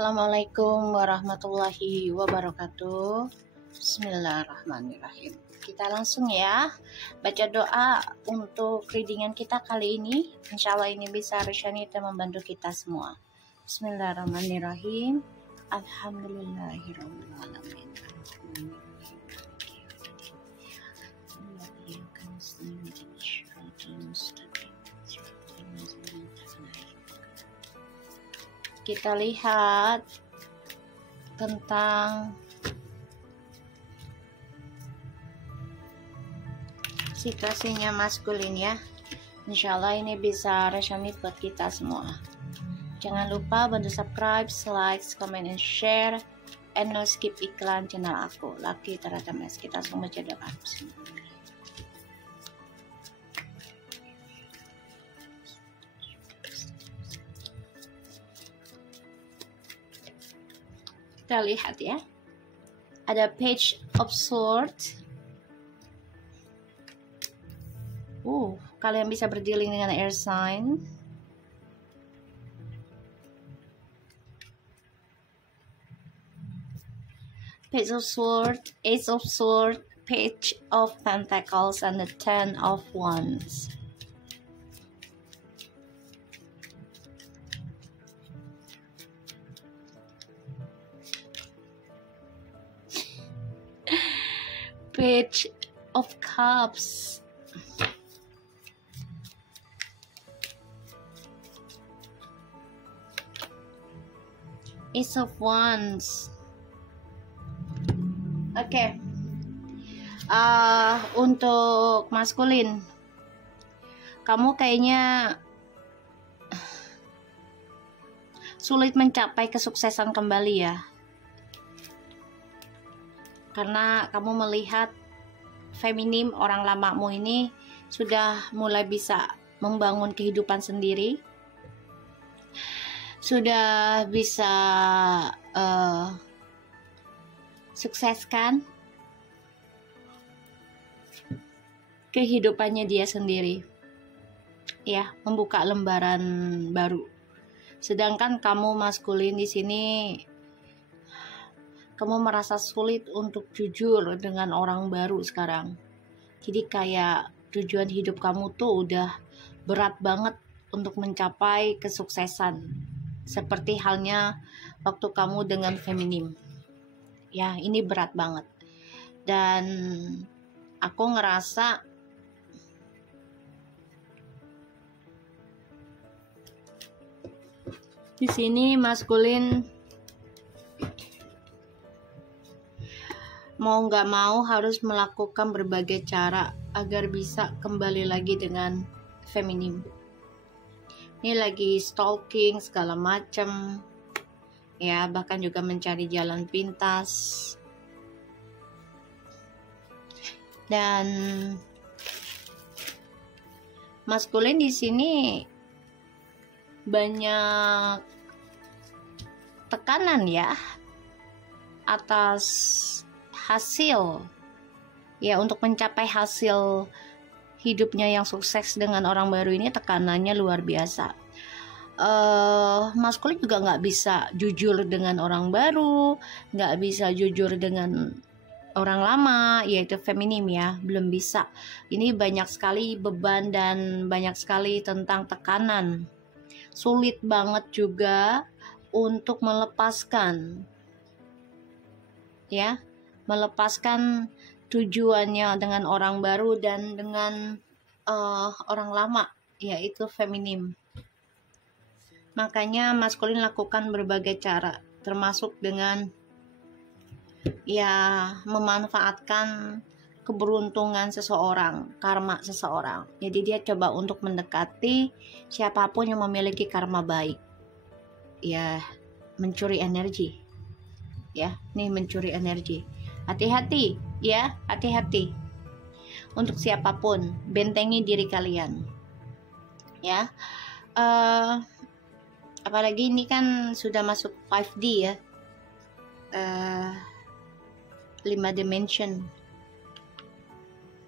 Assalamualaikum warahmatullahi wabarakatuh. Bismillahirrahmanirrahim. Kita langsung ya baca doa untuk readingan kita kali ini. Insya Allah ini bisa resonate dan membantu kita semua. Bismillahirrahmanirrahim. Alhamdulillahirabbil alamin. Kita lihat tentang situasinya maskulin ya. Insya Allah ini bisa resonate buat kita semua. Jangan lupa bantu subscribe, like, comment, and share, and no skip iklan channel aku. Laki Teratames. Kita langsung baca doa. Kita lihat ya, ada Page of Swords. Kalian bisa berdealing dengan air sign. Page of Swords, Ace of Swords, Page of Pentacles, and the Ten of Wands. Page of Cups, Ace of Wands. Oke. Untuk maskulin, kamu kayaknya sulit mencapai kesuksesan kembali ya. Karena kamu melihat feminim orang lamamu ini sudah mulai bisa membangun kehidupan sendiri, sudah bisa sukseskan kehidupannya dia sendiri, ya, membuka lembaran baru. Sedangkan kamu maskulin di sini, kamu merasa sulit untuk jujur dengan orang baru sekarang. Jadi kayak tujuan hidup kamu tuh udah berat banget untuk mencapai kesuksesan. Seperti halnya waktu kamu dengan feminim. Ya, ini berat banget. Dan aku ngerasa di sini maskulin mau nggak mau harus melakukan berbagai cara agar bisa kembali lagi dengan feminim. Ini lagi stalking segala macam, ya, bahkan juga mencari jalan pintas. Dan maskulin di sini banyak tekanan ya atas hasil, ya, untuk mencapai hasil hidupnya yang sukses dengan orang baru ini tekanannya luar biasa. Maskulin juga nggak bisa jujur dengan orang baru, nggak bisa jujur dengan orang lama, yaitu feminim ya, belum bisa. Ini banyak sekali beban dan banyak sekali tentang tekanan. Sulit banget juga untuk melepaskan, ya, melepaskan tujuannya dengan orang baru dan dengan orang lama, yaitu feminim. Makanya maskulin lakukan berbagai cara, termasuk dengan ya memanfaatkan keberuntungan seseorang, karma seseorang. Jadi dia coba untuk mendekati siapapun yang memiliki karma baik. Ya, mencuri energi. Ya, nih mencuri energi. Hati-hati ya, hati-hati. Untuk siapapun, bentengi diri kalian. Ya. Apalagi ini kan sudah masuk 5D ya. 5 dimension.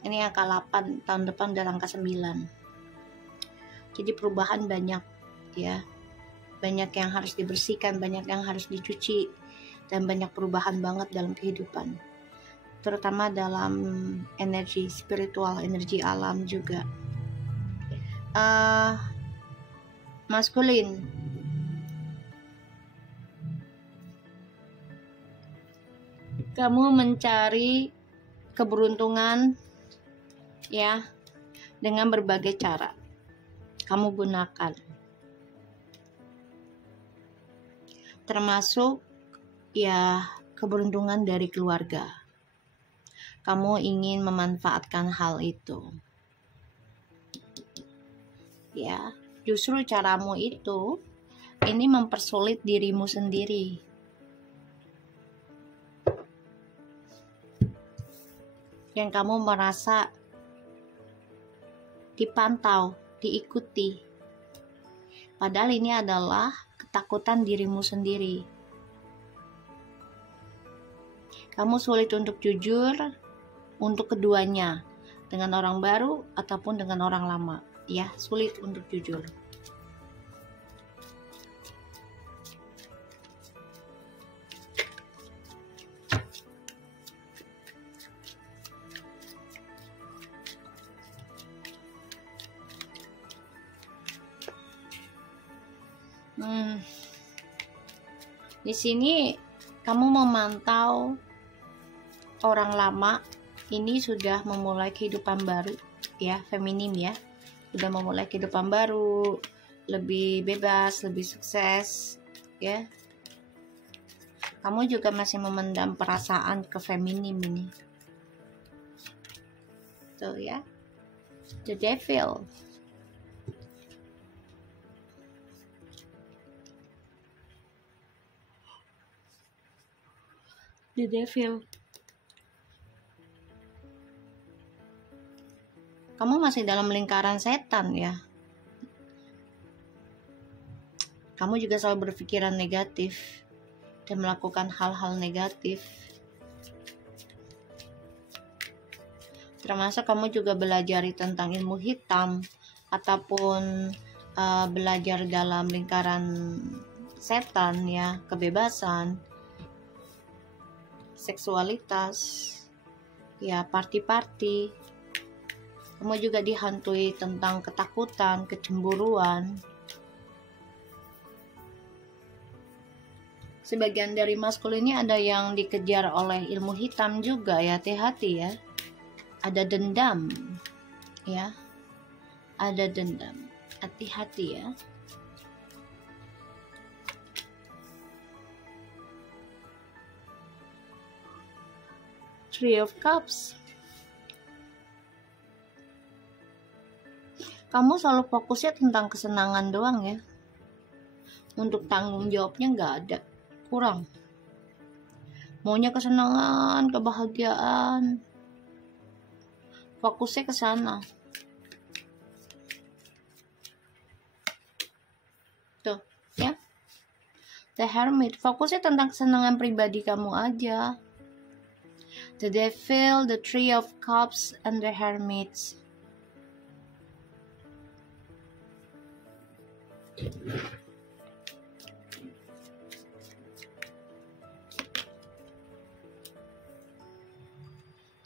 Ini angka 8, tahun depan udah angka 9. Jadi perubahan banyak ya. banyak yang harus dibersihkan, banyak yang harus dicuci, dan banyak perubahan banget dalam kehidupan, terutama dalam energi spiritual, energi alam juga. Maskulin, kamu mencari keberuntungan ya dengan berbagai cara kamu gunakan, termasuk ya keberuntungan dari keluarga. Kamu ingin memanfaatkan hal itu ya. Justru caramu itu ini mempersulit dirimu sendiri. Yang kamu merasa dipantau, diikuti. Padahal ini adalah ketakutan dirimu sendiri. Kamu sulit untuk jujur untuk keduanya, dengan orang baru ataupun dengan orang lama. Ya, sulit untuk jujur. Di sini kamu memantau orang lama ini sudah memulai kehidupan baru ya, feminim ya. Sudah memulai kehidupan baru, lebih bebas, lebih sukses ya. Kamu juga masih memendam perasaan ke feminim ini. Tuh ya. The Devil. The Devil. Kamu masih dalam lingkaran setan ya. Kamu juga selalu berpikiran negatif dan melakukan hal-hal negatif. Termasuk kamu juga belajar tentang ilmu hitam ataupun belajar dalam lingkaran setan ya, kebebasan, seksualitas, ya party-party. Kamu juga dihantui tentang ketakutan, kecemburuan. Sebagian dari maskul ini ada yang dikejar oleh ilmu hitam juga ya, hati-hati ya. Ada dendam ya. Ada dendam. Hati-hati ya. Three of Cups. Kamu selalu fokusnya tentang kesenangan doang ya. Untuk tanggung jawabnya nggak ada, kurang. Maunya kesenangan, kebahagiaan. Fokusnya ke sana. Tuh, ya. The Hermit, fokusnya tentang kesenangan pribadi kamu aja. The Devil, the Three of Cups, and the Hermit.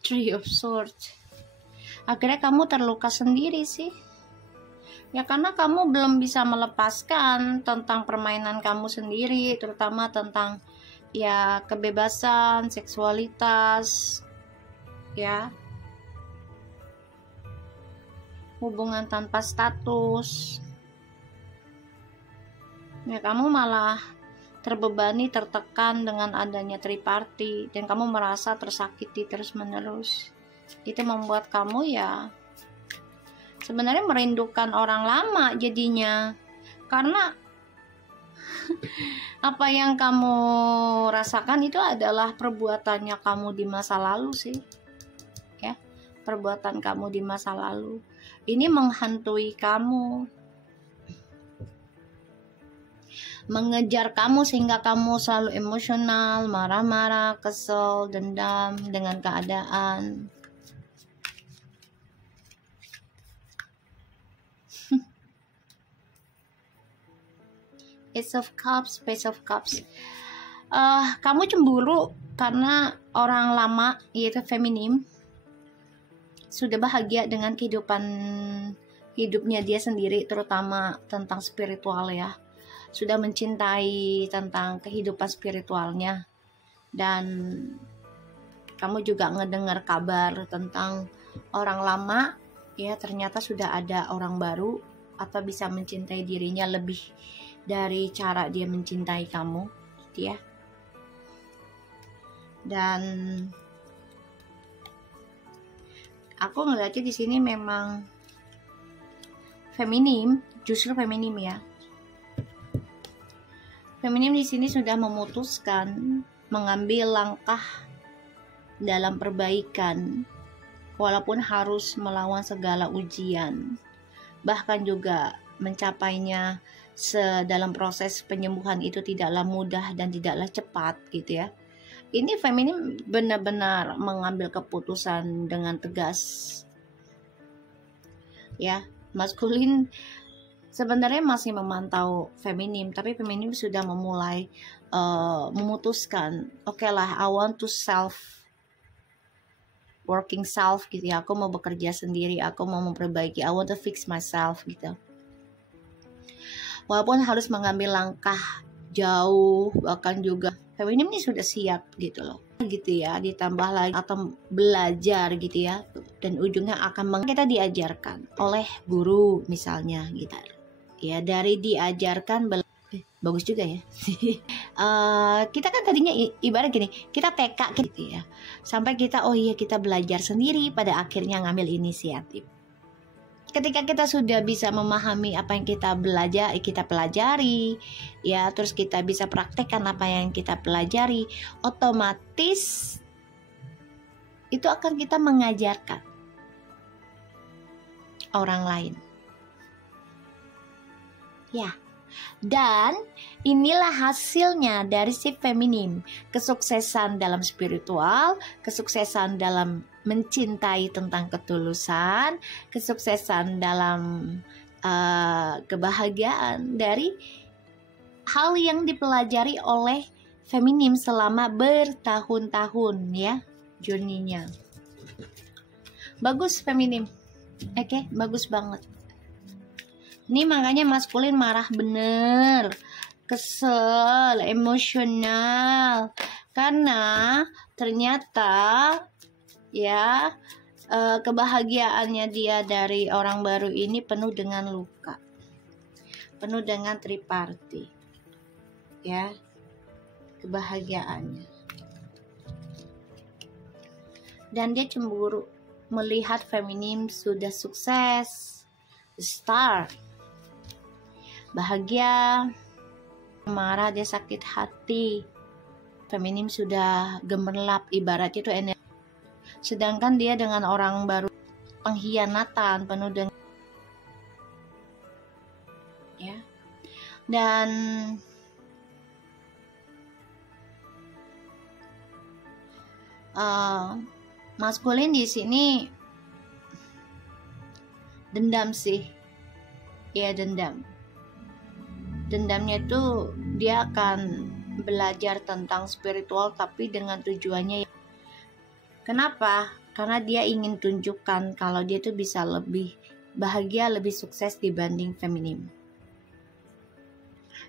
Three of Swords. Akhirnya kamu terluka sendiri sih. Ya karena kamu belum bisa melepaskan tentang permainan kamu sendiri, terutama tentang ya kebebasan, seksualitas, ya. Hubungan tanpa status. Ya kamu malah terbebani, tertekan dengan adanya triparty dan kamu merasa tersakiti terus-menerus. Itu membuat kamu ya sebenarnya merindukan orang lama jadinya. Karena apa yang kamu rasakan itu adalah perbuatannya kamu di masa lalu sih. Ya, perbuatan kamu di masa lalu. Ini menghantui kamu. Mengejar kamu sehingga kamu selalu emosional, marah-marah, kesel, dendam dengan keadaan. Ace of Cups, Page of Cups. Kamu cemburu karena orang lama, yaitu feminim, sudah bahagia dengan kehidupan hidupnya dia sendiri, terutama tentang spiritual ya. Sudah mencintai tentang kehidupan spiritualnya. Dan kamu juga ngedengar kabar tentang orang lama, ya ternyata sudah ada orang baru, atau bisa mencintai dirinya lebih dari cara dia mencintai kamu, gitu ya. Dan aku ngeliatnya di sini memang feminim, justru feminim ya. Feminim di sini sudah memutuskan mengambil langkah dalam perbaikan, walaupun harus melawan segala ujian, bahkan juga mencapainya dalam proses penyembuhan itu tidaklah mudah dan tidaklah cepat gitu ya. Ini feminim benar-benar mengambil keputusan dengan tegas ya. Maskulin sebenarnya masih memantau feminim, tapi feminim sudah memulai memutuskan, oke lah, I want to working self gitu ya. Aku mau bekerja sendiri, aku mau memperbaiki, I want to fix myself gitu. Walaupun harus mengambil langkah jauh, bahkan juga feminim ini sudah siap gitu loh, gitu ya. Ditambah lagi atau belajar gitu ya, dan ujungnya akan kita diajarkan oleh guru misalnya gitu ya. Dari diajarkan bagus juga ya. Kita kan tadinya ibarat gini, kita TK gitu ya, sampai kita kita belajar sendiri, pada akhirnya ngambil inisiatif. Ketika kita sudah bisa memahami apa yang kita pelajari ya, terus kita bisa praktekkan apa yang kita pelajari, otomatis itu akan kita mengajarkan orang lain ya. Dan inilah hasilnya dari si feminim, kesuksesan dalam spiritual, kesuksesan dalam mencintai tentang ketulusan, kesuksesan dalam kebahagiaan dari hal yang dipelajari oleh feminim selama bertahun-tahun ya, journey-nya. Bagus feminim, oke, bagus banget. Ini makanya maskulin marah bener, kesel, emosional, karena ternyata ya kebahagiaannya dia dari orang baru ini penuh dengan luka, penuh dengan triparti ya, kebahagiaannya. Dan dia cemburu melihat feminim sudah sukses, star, bahagia, marah, dia sakit hati. Feminim sudah gemerlap, ibaratnya itu energi. Sedangkan dia dengan orang baru, pengkhianatan, penuh dengan ya. Dan maskulin di sini dendam sih. Ya, dendamnya itu dia akan belajar tentang spiritual, tapi dengan tujuannya. Kenapa? Karena dia ingin tunjukkan kalau dia tuh bisa lebih bahagia, lebih sukses dibanding feminim.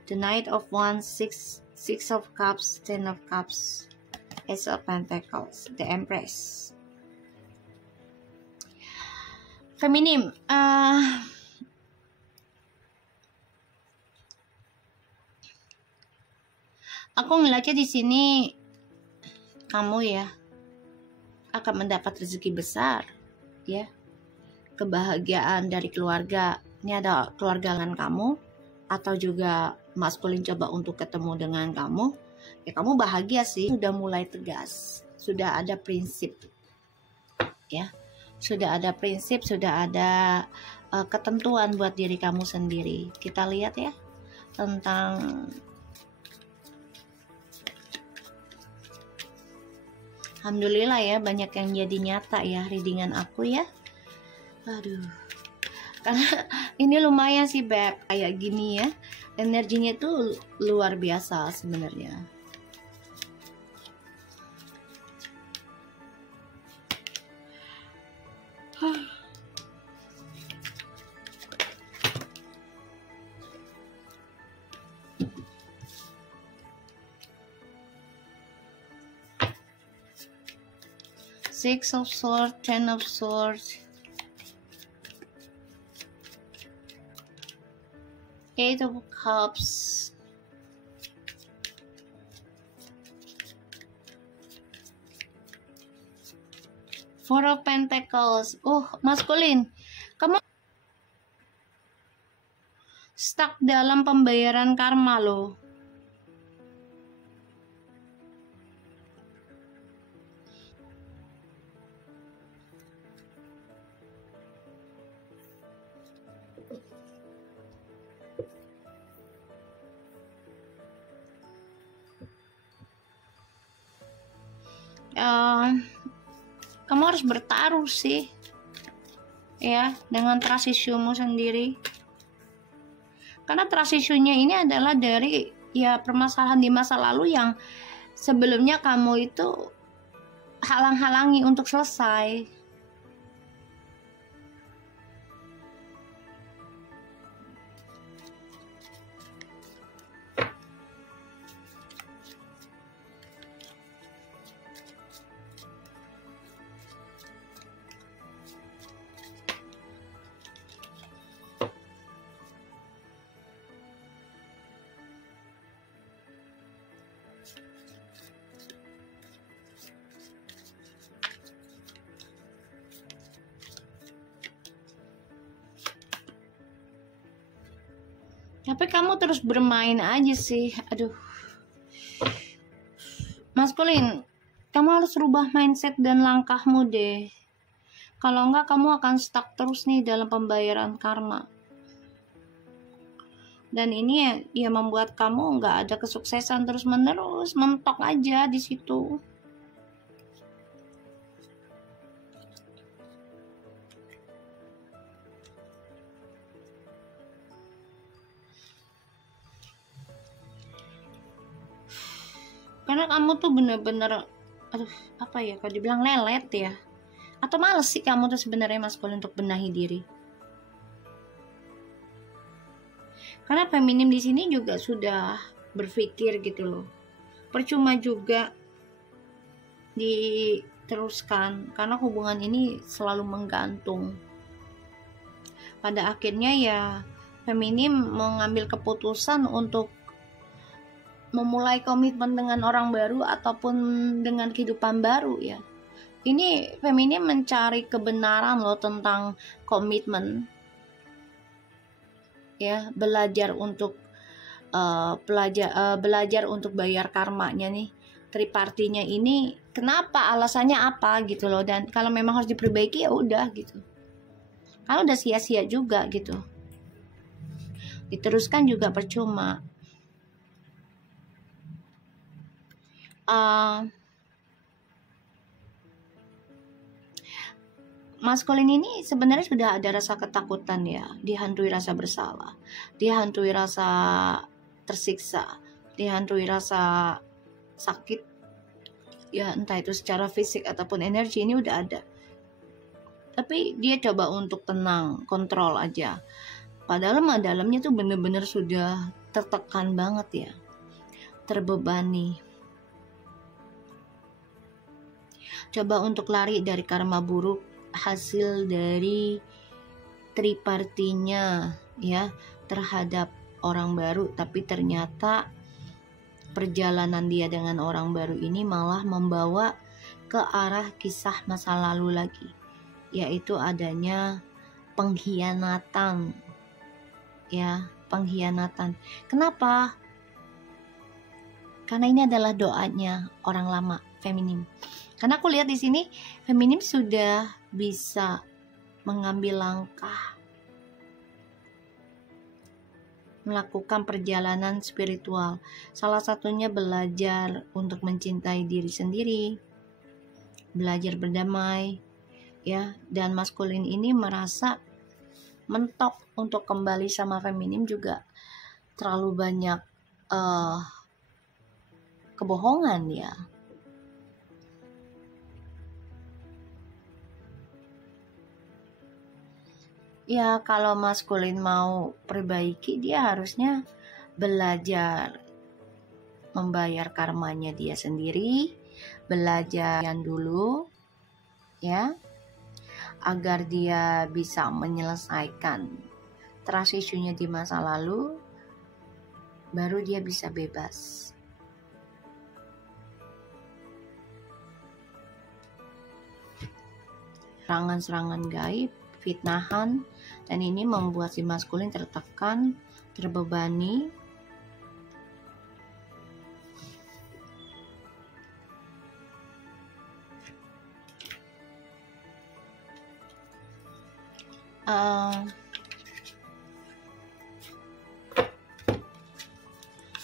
The Knight of Wands, Six of Cups, Ten of Cups, Ace of Pentacles, The Empress. Feminim, aku ngeliatnya di sini kamu ya akan mendapat rezeki besar ya, kebahagiaan dari keluarga. Ini ada keluarga dengan kamu, atau juga maskulin coba untuk ketemu dengan kamu ya, kamu bahagia sih. Sudah mulai tegas, sudah ada prinsip ya, sudah ada prinsip, sudah ada ketentuan buat diri kamu sendiri. Kita lihat ya tentang alhamdulillah ya, banyak yang jadi nyata ya readingan aku ya. Aduh, karena ini lumayan sih Beb, kayak gini ya. energinya itu luar biasa sebenarnya. Six of Swords, Ten of Swords, Eight of Cups, Four of Pentacles. Maskulin, kamu stuck dalam pembayaran karma loh. Kamu harus bertaruh sih ya dengan trust issue-mu sendiri, karena trust issue-nya ini adalah dari ya permasalahan di masa lalu yang sebelumnya kamu itu halang-halangi untuk selesai. Tapi kamu terus bermain aja sih. Aduh. Maskulin, kamu harus rubah mindset dan langkahmu deh. Kalau enggak kamu akan stuck terus nih dalam pembayaran karma. Dan ini ya membuat kamu nggak ada kesuksesan terus menerus, mentok aja di situ. Karena kamu tuh bener-bener, apa ya, kalau dibilang lelet ya, atau males sih kamu tuh sebenarnya maskulin untuk benahi diri. Karena feminim di sini juga sudah berpikir gitu loh, percuma juga diteruskan karena hubungan ini selalu menggantung. Pada akhirnya ya feminim mengambil keputusan untuk memulai komitmen dengan orang baru ataupun dengan kehidupan baru ya. Ini feminim mencari kebenaran loh tentang komitmen. Ya, belajar untuk belajar untuk bayar karmanya nih. Tripartinya ini kenapa, alasannya apa gitu loh, dan kalau memang harus diperbaiki ya udah gitu. Kalau udah sia-sia juga gitu. Diteruskan juga percuma. Maskulin ini sebenarnya sudah ada rasa ketakutan ya, dihantui rasa bersalah, dihantui rasa tersiksa, dihantui rasa sakit ya, entah itu secara fisik ataupun energi, ini udah ada. Tapi dia coba untuk tenang, kontrol aja. Padahal dalamnya tuh bener-bener sudah tertekan banget ya, terbebani. Coba untuk lari dari karma buruk hasil dari tripartinya ya terhadap orang baru, tapi ternyata perjalanan dia dengan orang baru ini malah membawa ke arah kisah masa lalu lagi, yaitu adanya pengkhianatan ya, pengkhianatan. Kenapa? Karena ini adalah doanya orang lama feminim. Karena aku lihat di sini feminim sudah bisa mengambil langkah, melakukan perjalanan spiritual. Salah satunya belajar untuk mencintai diri sendiri, belajar berdamai, ya. Dan maskulin ini merasa mentok untuk kembali sama feminim juga terlalu banyak kebohongan ya. Ya kalau maskulin mau perbaiki, dia harusnya belajar membayar karmanya dia sendiri, belajar dulu ya, agar dia bisa menyelesaikan trust issue-nya di masa lalu, baru dia bisa bebas. Serangan-serangan gaib, fitnahan, dan ini membuat si maskulin tertekan, terbebani.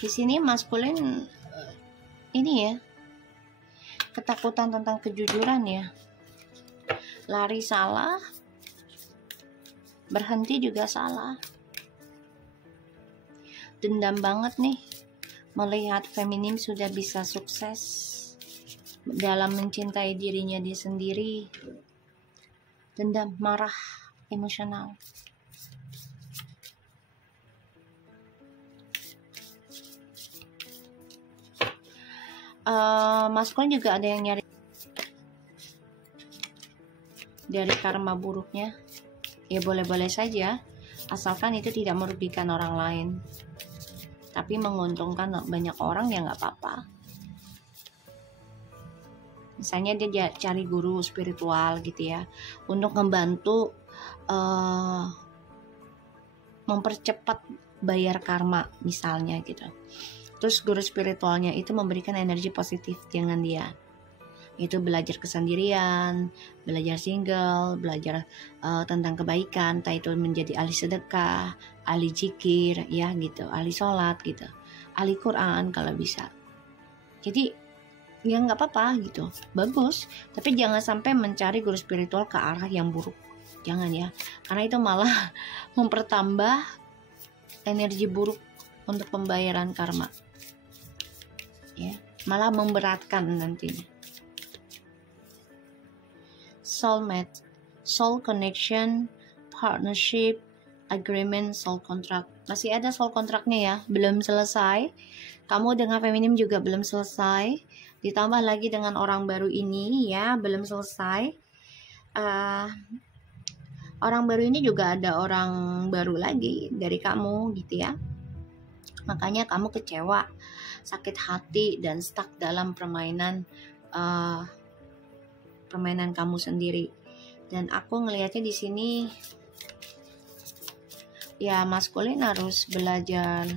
Di sini maskulin ini ya, ketakutan tentang kejujuran ya, lari salah, berhenti juga salah, dendam banget nih melihat feminim sudah bisa sukses dalam mencintai dirinya dia sendiri. Dendam, marah, emosional. Maskulin juga ada yang nyari dari karma buruknya. Ya boleh-boleh saja, asalkan itu tidak merugikan orang lain, tapi menguntungkan banyak orang ya nggak apa-apa. Misalnya dia cari guru spiritual gitu ya, untuk membantu mempercepat bayar karma misalnya gitu. Terus guru spiritualnya itu memberikan energi positif dengan dia. Itu belajar kesendirian, belajar single, belajar tentang kebaikan, entah itu menjadi ahli sedekah, ahli zikir, ya gitu, ahli sholat gitu, ahli Quran kalau bisa. Jadi ya nggak apa-apa gitu, bagus. Tapi jangan sampai mencari guru spiritual ke arah yang buruk, jangan ya, karena itu malah mempertambah energi buruk untuk pembayaran karma, ya, malah memberatkan nantinya. Soulmate, soul connection, partnership, agreement, soul contract. Masih ada soul contractnya ya, belum selesai. Kamu dengan feminim juga belum selesai. Ditambah lagi dengan orang baru ini ya, belum selesai. Orang baru ini juga ada orang baru lagi dari kamu gitu ya. Makanya kamu kecewa, sakit hati, dan stuck dalam permainan kamu sendiri. Dan aku ngelihatnya di sini ya, maskulin harus belajar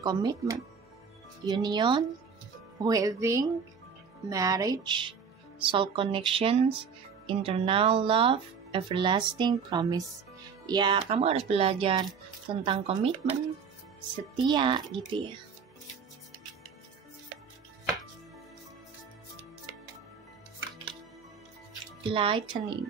komitmen, union, wedding, marriage, soul connections, internal love, everlasting promise. Ya, kamu harus belajar tentang komitmen, setia gitu ya. Lightning,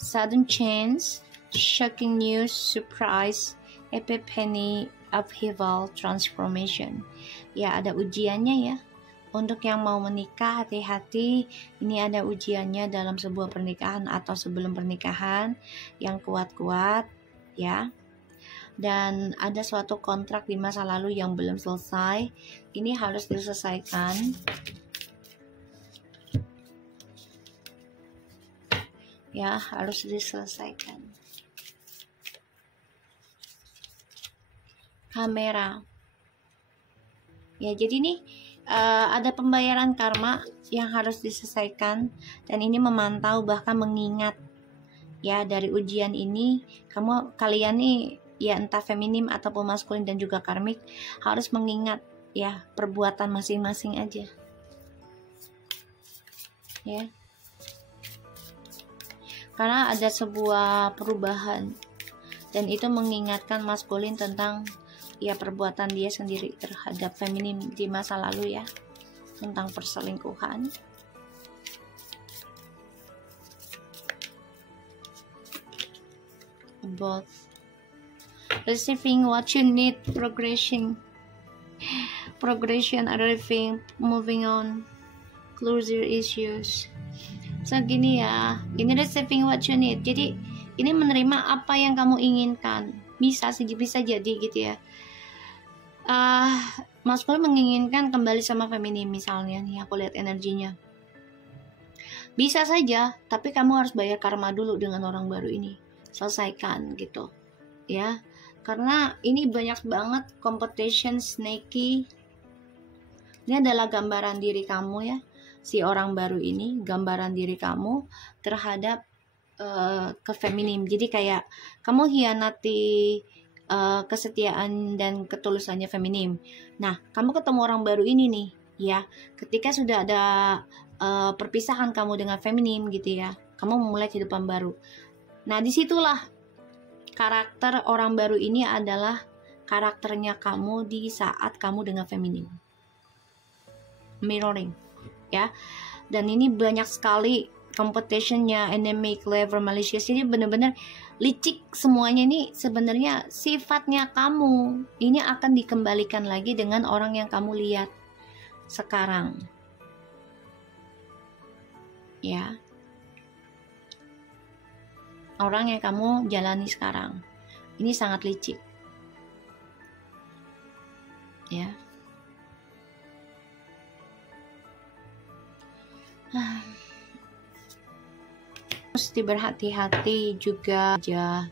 sudden change, shocking news, surprise, epiphany, upheaval, transformation. Ya, ada ujiannya ya. Untuk yang mau menikah, hati-hati. Ini ada ujiannya dalam sebuah pernikahan atau sebelum pernikahan yang kuat-kuat ya. Dan ada suatu kontrak di masa lalu yang belum selesai. Ini harus diselesaikan. Ya, harus diselesaikan. Kamera. Ya, jadi nih ada pembayaran karma yang harus diselesaikan, dan ini memantau bahkan mengingat ya dari ujian ini. Kalian nih ya, entah feminim ataupun maskulin dan juga karmik, harus mengingat ya perbuatan masing-masing aja. Ya. Karena ada sebuah perubahan, dan itu mengingatkan maskulin tentang ya perbuatan dia sendiri terhadap feminim di masa lalu ya, tentang both. Receiving what you need, progression, arriving, moving on, closure issues. So gini ya, ini receiving what you need. Jadi ini menerima apa yang kamu inginkan. Bisa jadi gitu ya. Maskulin menginginkan kembali sama feminim misalnya nih, aku lihat energinya. Bisa saja, tapi kamu harus bayar karma dulu dengan orang baru ini. Selesaikan gitu. Ya. Karena ini banyak banget competition, snaky. Ini adalah gambaran diri kamu ya. Si orang baru ini, gambaran diri kamu terhadap ke feminim. Jadi kayak kamu hianati kesetiaan dan ketulusannya feminim. Nah, kamu ketemu orang baru ini nih, ya. Ketika sudah ada perpisahan kamu dengan feminim gitu ya, kamu memulai kehidupan baru. Nah, disitulah karakter orang baru ini adalah karakternya kamu di saat kamu dengan feminim. Mirroring, ya. Dan ini banyak sekali competitionnya, enemy, clever, malicious. Ini benar-benar licik semuanya. Ini sebenarnya sifatnya kamu. Ini akan dikembalikan lagi dengan orang yang kamu lihat sekarang, ya. Orang yang kamu jalani sekarang. Ini sangat licik, ya. Mesti berhati-hati juga aja.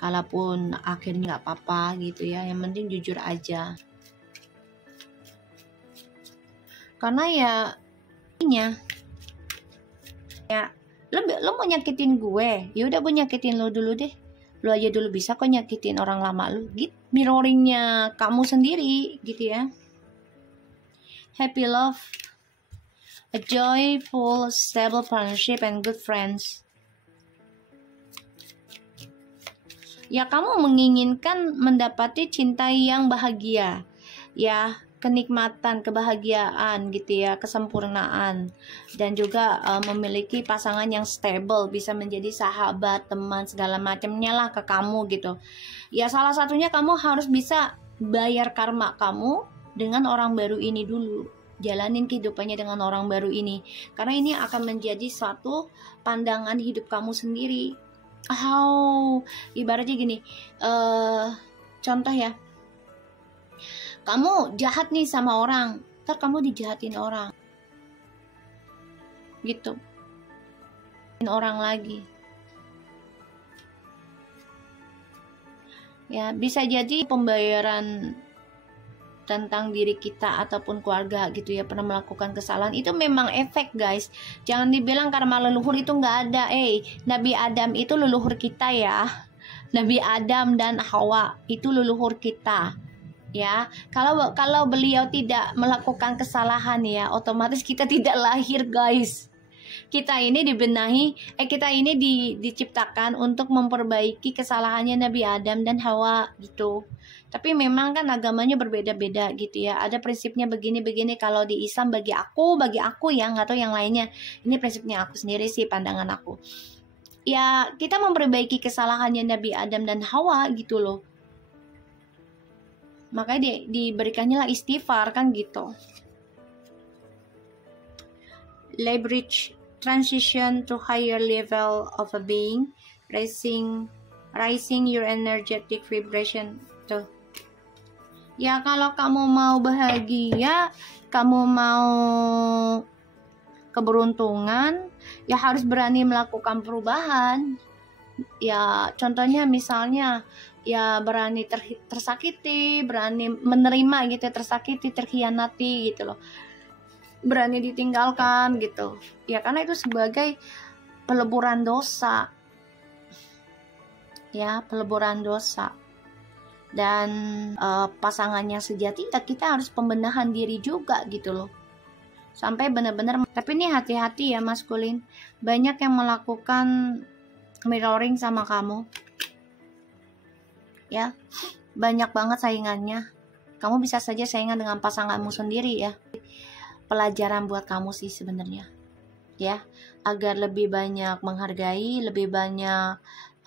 Kalaupun akhirnya nggak apa-apa gitu ya, yang penting jujur aja. Karena ya lo mau nyakitin gue, ya udah gue nyakitin lo dulu deh. Lo aja dulu bisa kok nyakitin orang lama lo. Gitu, mirroringnya kamu sendiri gitu ya. Happy love, a joyful, stable partnership, and good friends. Ya, kamu menginginkan mendapati cinta yang bahagia, ya, kenikmatan, kebahagiaan gitu ya, kesempurnaan, dan juga memiliki pasangan yang stable, bisa menjadi sahabat, teman, segala macamnya lah ke kamu gitu. Ya, salah satunya kamu harus bisa bayar karma kamu dengan orang baru ini dulu. Jalanin kehidupannya dengan orang baru ini, karena ini akan menjadi suatu pandangan hidup kamu sendiri. Ibaratnya gini, contoh ya, kamu jahat nih sama orang, ntar kamu dijahatin orang gitu, orang lagi ya. Bisa jadi pembayaran tentang diri kita ataupun keluarga gitu ya, pernah melakukan kesalahan, itu memang efek guys. Jangan dibilang karma leluhur itu nggak ada. Nabi Adam itu leluhur kita ya. Nabi Adam dan Hawa itu leluhur kita ya. Kalau beliau tidak melakukan kesalahan ya, otomatis kita tidak lahir guys. Kita ini dibenahi, kita ini diciptakan untuk memperbaiki kesalahannya Nabi Adam dan Hawa gitu. Tapi memang kan agamanya berbeda-beda gitu ya. Ada prinsipnya begini-begini. Kalau di Islam bagi aku ya, nggak tahu yang lainnya. Ini prinsipnya aku sendiri sih, pandangan aku. Ya, kita memperbaiki kesalahannya Nabi Adam dan Hawa gitu loh. Makanya diberikannya lah istighfar kan gitu. Leverage transition to higher level of a being, rising your energetic vibration tuh. Ya, kalau kamu mau bahagia, kamu mau keberuntungan, ya harus berani melakukan perubahan. Ya, contohnya misalnya ya berani tersakiti, berani menerima gitu, tersakiti, terkhianati gitu loh, berani ditinggalkan gitu ya, karena itu sebagai peleburan dosa ya, peleburan dosa. Dan pasangannya sejati ya, kita harus pembenahan diri juga gitu loh, sampai benar-benar. Tapi ini hati-hati ya maskulin, banyak yang melakukan mirroring sama kamu ya, banyak banget saingannya. Kamu bisa saja saingan dengan pasanganmu sendiri ya. Pelajaran buat kamu sih sebenarnya ya, agar lebih banyak menghargai, lebih banyak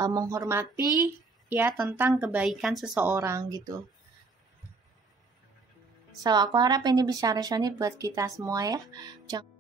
menghormati ya tentang kebaikan seseorang gitu. So aku harap ini bisa resonate buat kita semua ya. Jangan